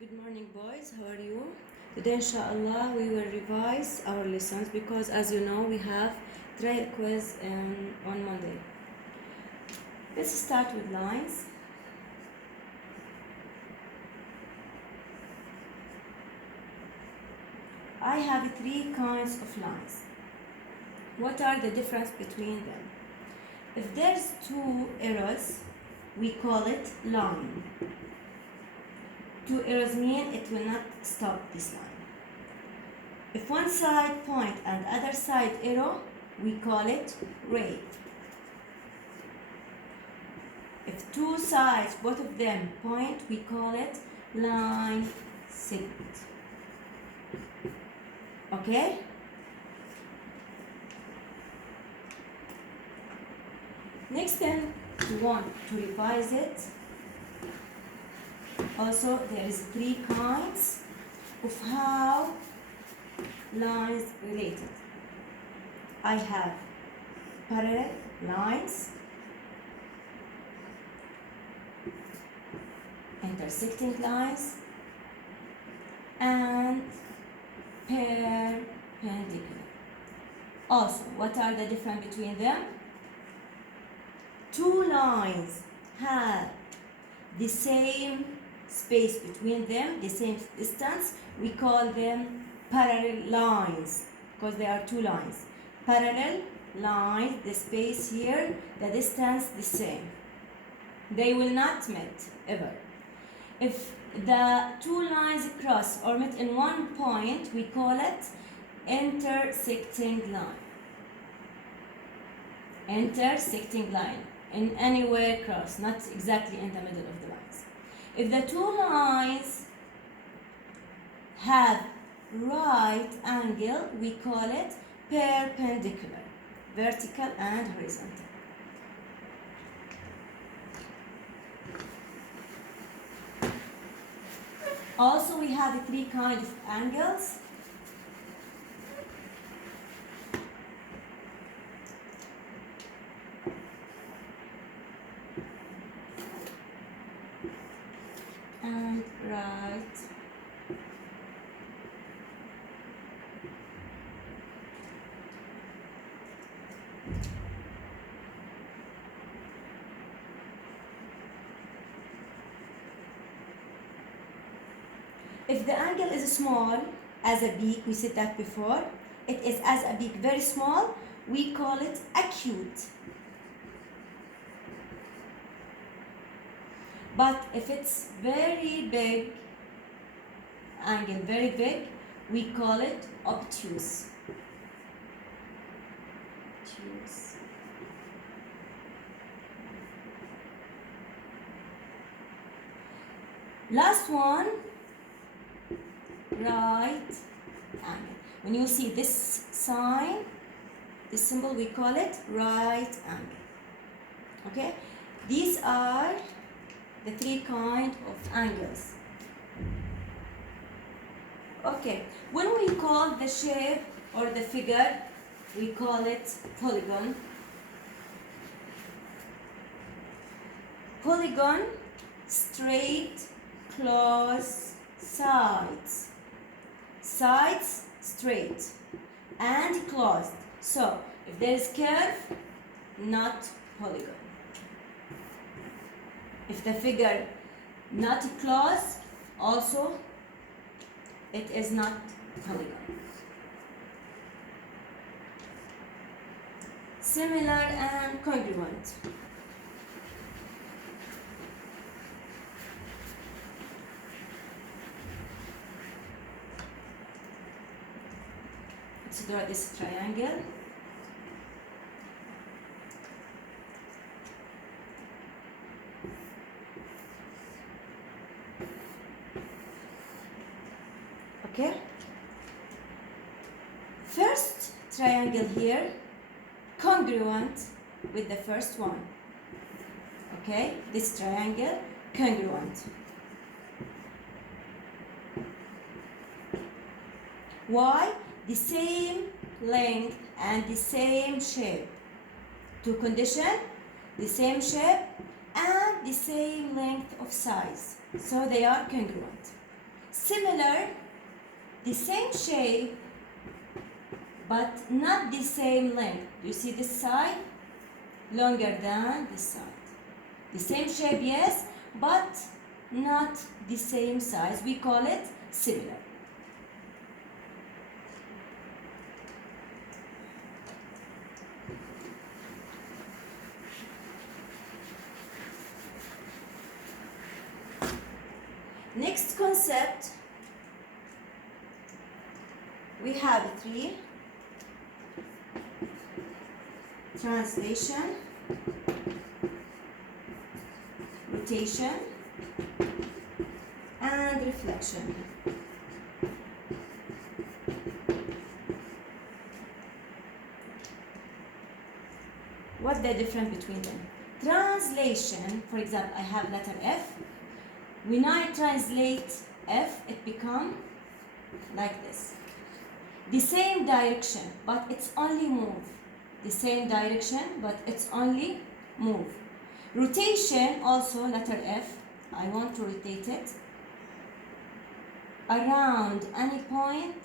Good morning, boys. How are you? Today, inshallah, we will revise our lessons because, as you know, we have trial quiz on Monday. Let's start with lines. I have three kinds of lines. What are the difference between them? If there's two arrows, we call it line. Two arrows mean it will not stop this line. If one side point and other side arrow, we call it ray. If two sides, both of them point, we call it line segment. Okay? Next thing, we want to revise it. Also, there is three kinds of how lines related. I have parallel lines, intersecting lines, and perpendicular. Also, what are the difference between them? Two lines have the same space between them, the same distance. We call them parallel lines because they are two lines. Parallel lines, the space here, the distance the same. They will not meet ever. If the two lines cross or meet in one point, we call it intersecting line. Intersecting line. In anywhere cross, not exactly in the middle of the lines. If the two lines have right angle, we call it perpendicular, vertical and horizontal. Also, we have three kinds of angles. And right. If the angle is small, as a beak, we said that before, it is as a beak very small, we call it acute. But if it's very big, angle very big, we call it obtuse. Obtuse. Last one, right angle. When you see this sign, this symbol, we call it right angle. Okay? These are the three kinds of angles. Okay, when we call the shape or the figure, we call it polygon. Polygon, straight, close, sides. Sides, straight, and closed. So, if there is curve, not polygon. If the figure not closed, also it is not polygon. Similar and congruent. Let's draw this triangle. Okay. First triangle here, congruent with the first one. Okay, this triangle, congruent. Why? The same length and the same shape. Two conditions, the same shape and the same length of size. So they are congruent. Similar, the same shape, but not the same length. You see this side? Longer than this side. The same shape, yes, but not the same size. We call it similar. Next concept, we have three: translation, rotation, and reflection. What's the difference between them? Translation, for example, I have letter F. When I translate F, it becomes like this. The same direction, but it's only move. The same direction, but it's only move. Rotation, also letter F, I want to rotate it around any point,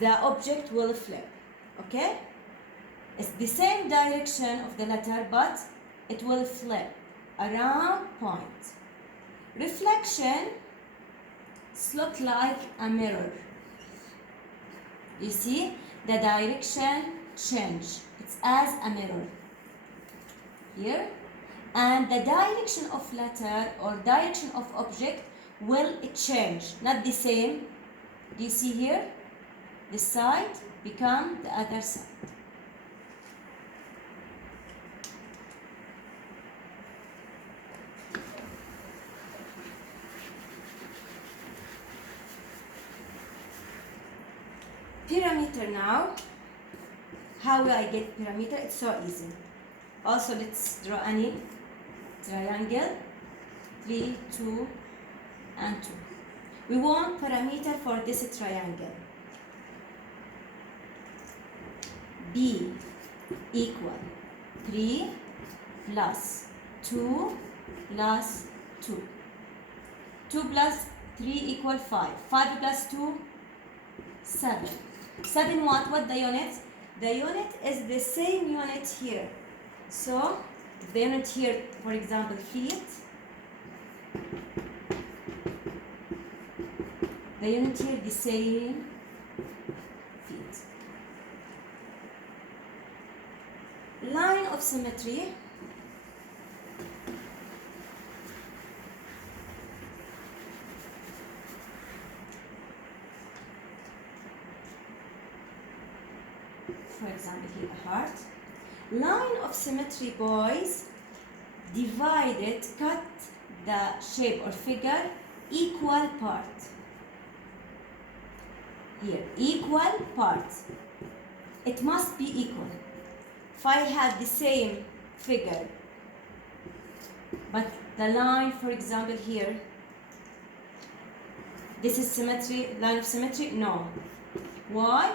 the object will flip, okay? It's the same direction of the letter, but it will flip around point. Reflection, it's look like a mirror. You see, the direction change. It's as a mirror here, and the direction of letter or direction of object will change, not the same. Do you see here? This side become the other side. Perimeter now. How will I get perimeter? It's so easy. Also, let's draw any triangle. 3, 2, and 2. We want perimeter for this triangle. B equal 3 plus 2 plus 2. 2 plus 3 equal 5. 5 plus 2, 7. 7 what? What the unit? The unit is the same unit here. So, the unit here, for example, feet. The unit here, the same feet. Line of symmetry. For example, here a heart. Line of symmetry, boys, divided, cut the shape or figure equal part. Here, equal parts. It must be equal. If I have the same figure, but the line, for example, here, this is symmetry, line of symmetry? No. Why?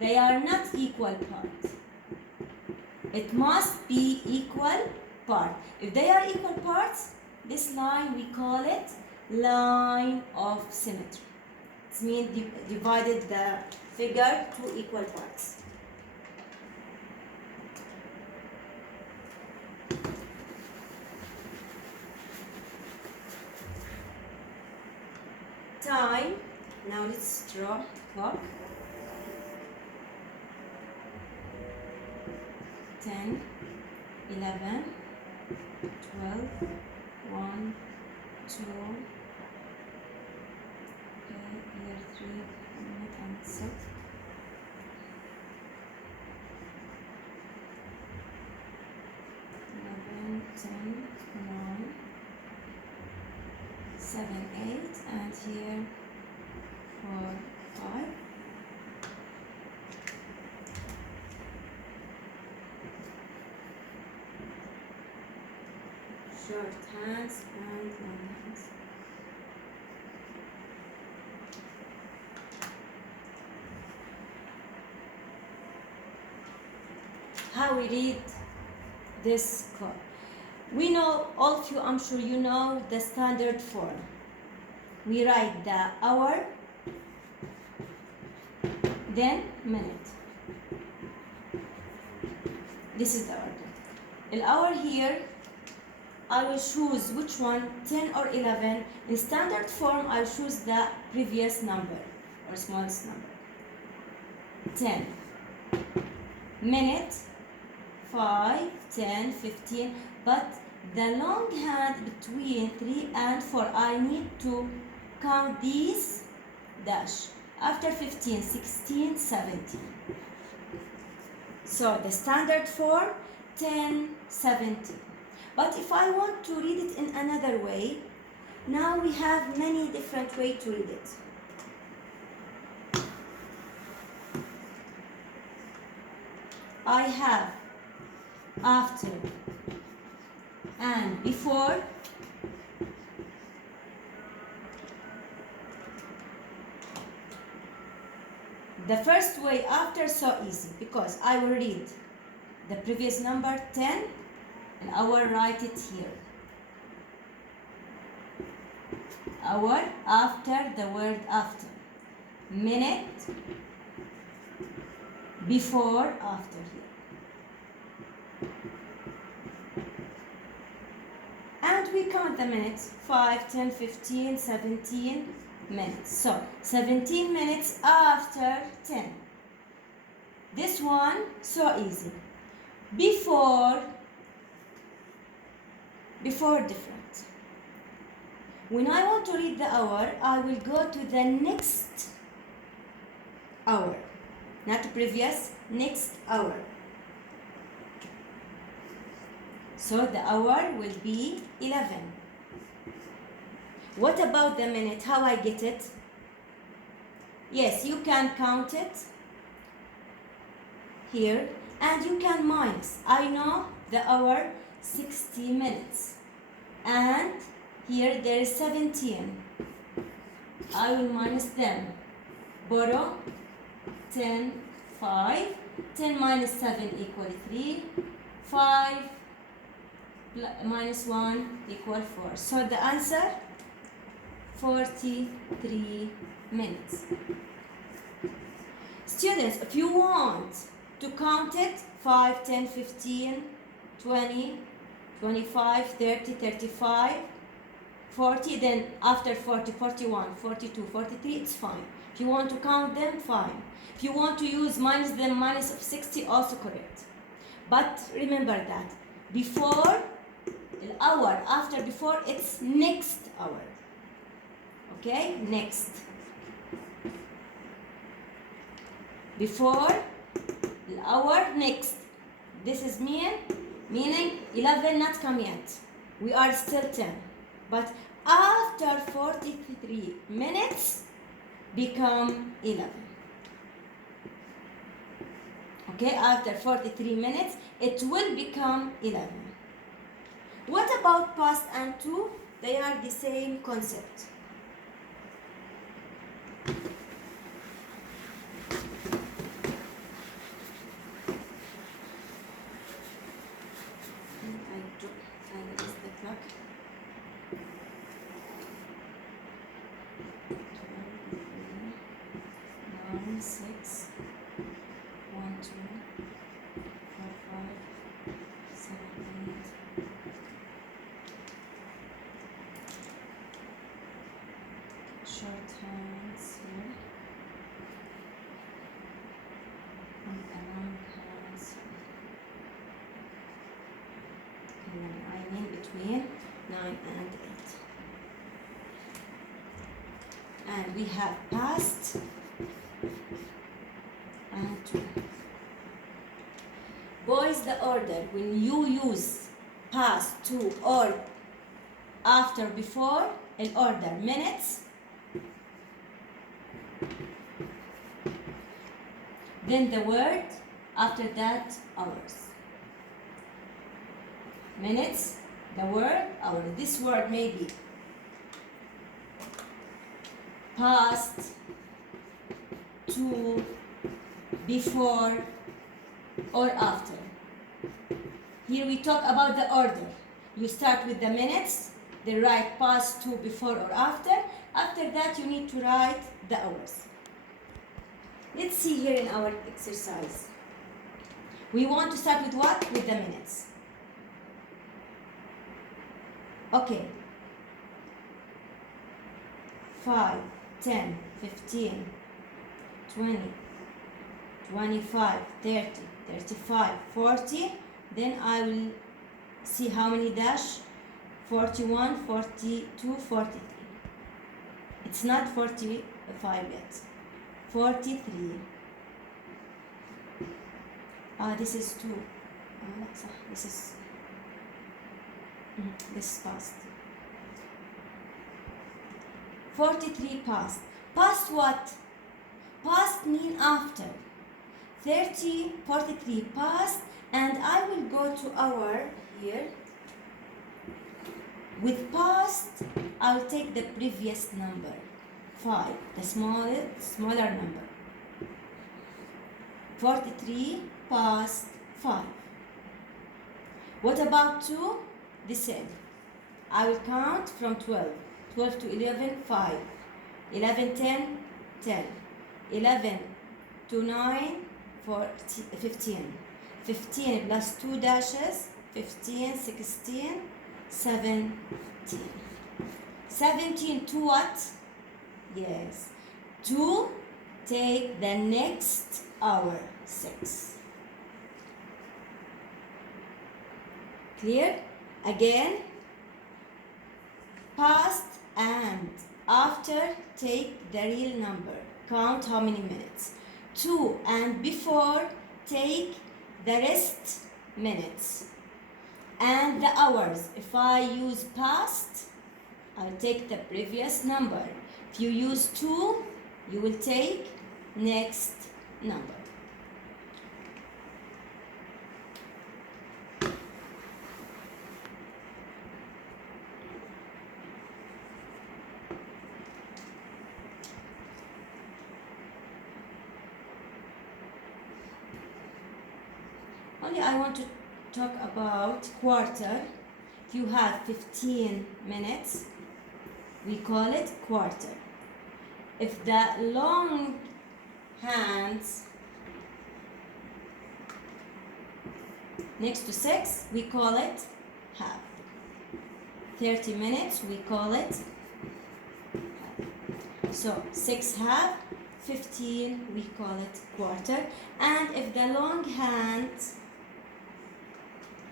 They are not equal parts. It must be equal part. If they are equal parts, this line we call it line of symmetry. It means divided the figure to equal parts. Time. Now let's draw clock. 10, 11, 12, 1, 2, here 3, and 6. 11, 10, 9, 7, 8, and here 4, 5. Short hands and long hands. How we read this code? We know, all of you, I'm sure you know the standard form. we write the hour, then minute. This is the order. The hour here, I will choose which one, 10 or 11. In standard form, I'll choose the previous number or smallest number. 10. Minute, 5, 10, 15. But the long hand between 3 and 4, I need to count these dash. After 15, 16, 17. So the standard form, 10, 17. But if I want to read it in another way, now we have many different ways to read it. I have after and before. The first way after, so easy, because I will read the previous number 10 and I will write it here. Hour after the word after. Minute before after here. And we count the minutes, 5, 10, 15, 17 minutes. So 17 minutes after 10. This one, so easy. Before different. When I want to read the hour, I will go to the next hour. Not previous, next hour. So the hour will be 11. What about the minute? How I get it? Yes, you can count it here and you can minus. I know the hour 60 minutes and here there is 17. I will minus them. Borrow 10, 5. 10 minus 7 equal 3. 5 minus 1 equal 4. So the answer 43 minutes. Students, if you want to count it, 5, 10, 15, 20, 25, 30, 35, 40, then after 40, 41, 42, 43, it's fine. If you want to count them, fine. If you want to use minus them, minus of 60, also correct. But remember that before, the hour, after before, it's next hour. Okay, next. Before, the hour, next. This is meaning 11 not come yet. We are still 10. But after 43 minutes, become 11. Okay, after 43 minutes, it will become 11. What about past and to? They are the same concept. I missed the clock. 9, 6, 1, 2, 4, 5, 7, 8. Short hands here. And the long hands. And I mean between 9 and 8. And we have past and to. Boys, the order when you use past, to, or after, before, in order minutes, then the word after that hours. Minutes, the word hour. This word may be past, to, before, or after. Here we talk about the order. You start with the minutes, then write past, to, before, or after. After that, you need to write the hours. Let's see here in our exercise. We want to start with what? With the minutes. Okay. 5, 10, 15, 20, 25, 30, 35, 40. Then I will see how many dash. 41, 42, 43. It's not 45 yet. 43. This is 2. This is past. 43 past. Past what? Past mean after. 43 past, and I will go to hour here. With past, I'll take the previous number, 5, the smaller number. 43 past 5. What about 2? The same. I will count from 12. 12 to 11, 5. 11, 10, 10. 11 to 9, 15. 15 plus 2 dashes, 15, 16, 17. 17 to what? Yes. To take the next hour, 6. Clear? Again. Past and after, take the real number. Count how many minutes. To and before, take the rest minutes. And the hours, if I use past, I'll take the previous number. If you use 2, you will take next number. Only I want to talk about quarter. If you have 15 minutes, we call it quarter. If the long hands next to 6, we call it half. 30 minutes, we call it half. So 6 half, 15, we call it quarter. And if the long hands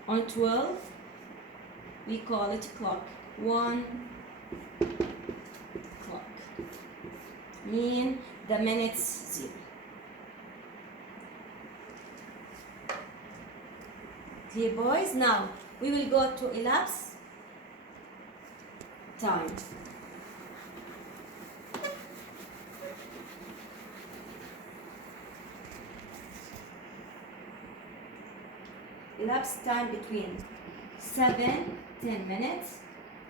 on 12, we call it clock. 1 clock. Mean the minutes 0. Clear, boys? Now we will go to elapse time. Elapse time between 7, 10 minutes,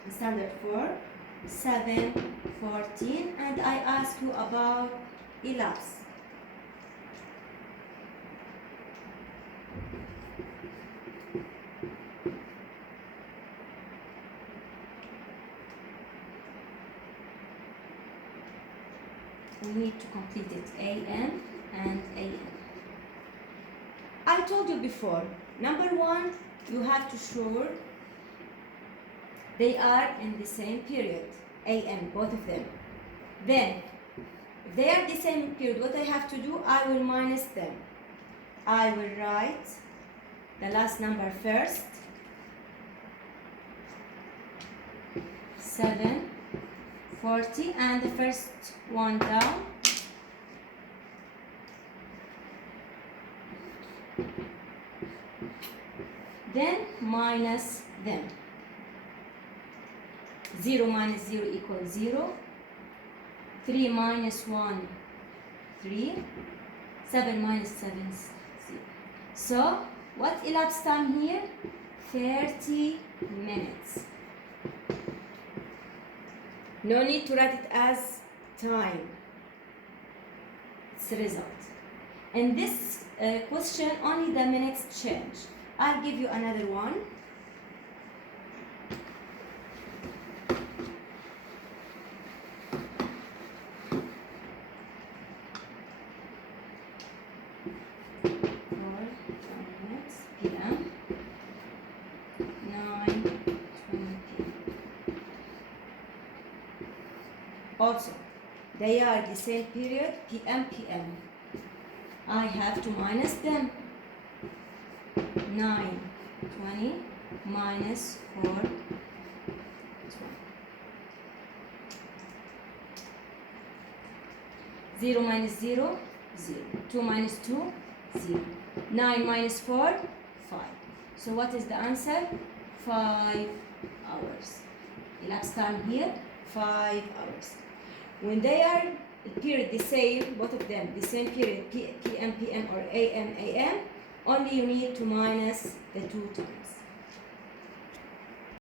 standard 4, 7, 14, and I ask you about elapse. We need to complete it AM and AM. I told you before, number 1, you have to show they are in the same period, AM, both of them. Then, if they are the same period, what I have to do, I will minus them. I will write the last number first, 7, 40, and the first one down. Then minus them. 0 minus 0 equals 0. 3 minus 1, 3. 7 minus 7, 0. So, what elapsed time here? 30 minutes. No need to write it as time. It's the result. In this question, only the minutes change. I'll give you another one. Also, they are the same period, PM, PM. I have to minus them. 9, 20, minus 4, 20. 0 minus 0, 0. 2 minus 2, 0. 9 minus 4, 5. So what is the answer? 5 hours. Elapse time here, 5 hours. When they are period the same, both of them, the same period, PM, PM or AM, AM, only you need to minus the 2 times.